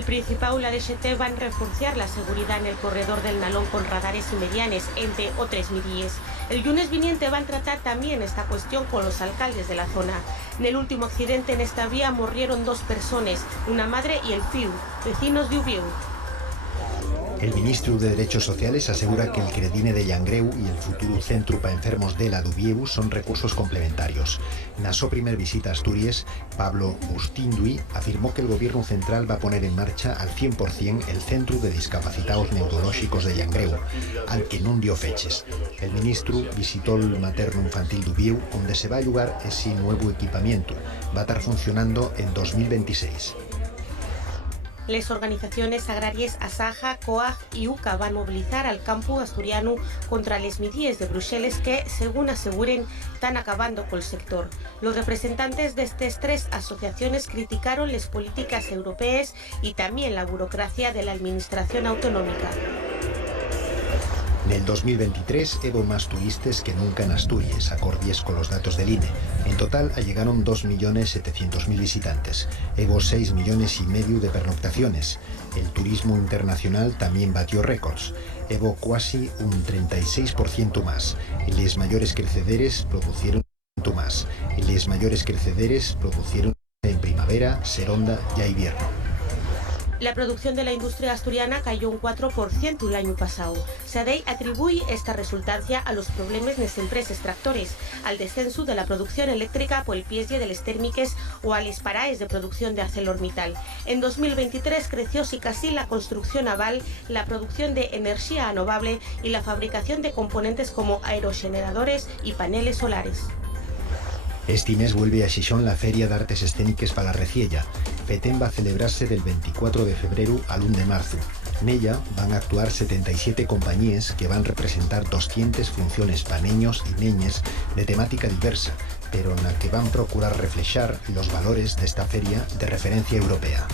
El Principau i la DGT van reforzar la seguridad en el corredor del Nalón con radares y medianes, entre otras medidas. El lunes viniente van a tratar también esta cuestión con los alcaldes de la zona. En el último accidente en esta vía murieron 2 personas, una madre y el fiu, vecinos de Ubiu. El ministro de Derechos Sociales asegura que el Credine de Llangreu y el futuro Centro para Enfermos de la d'Ubieu son recursos complementarios. En su primera visita a Asturias, Pablo Ustindui afirmó que el gobierno central va a poner en marcha al 100% el Centro de Discapacitados Neurológicos de Llangreu, al que no dio fechas. El ministro visitó el materno infantil d'Ubieu, donde se va a lugar ese nuevo equipamiento. Va a estar funcionando en 2026. Les organizaciones agrarias Asaja, COAG y UCA van a movilizar al campo asturiano contra las medidas de Bruselas que, según aseguren, están acabando con el sector. Los representantes de estas 3 asociaciones criticaron las políticas europeas y también la burocracia de la administración autonómica. En el 2023 hubo más turistas que nunca en Asturias, acordies con los datos del INE. En total llegaron 2.700.000 visitantes. Hubo 6,5 millones de pernoctaciones. El turismo internacional también batió récords. Hubo casi un 36% más. Les mayores crecederes producieron más. Les mayores crecederes producieron en primavera, seronda y invierno. La producción de la industria asturiana cayó un 4% el año pasado. SADEI atribuye esta resultancia a los problemas de las empresas tractores, al descenso de la producción eléctrica por el piesgue de las térmicas o a las paraes de producción de ArcelorMittal. En 2023 creció sí casi la construcción naval, la producción de energía renovable y la fabricación de componentes como aerogeneradores y paneles solares. Este mes vuelve a Xixón la Feria de Artes Escéniques para la Reciella. FETEM va a celebrarse del 24 de febrero al 1 de marzo. En ella van a actuar 77 compañías que van a representar 200 funciones para niños y niñas de temática diversa, pero en la que van a procurar reflejar los valores de esta feria de referencia europea.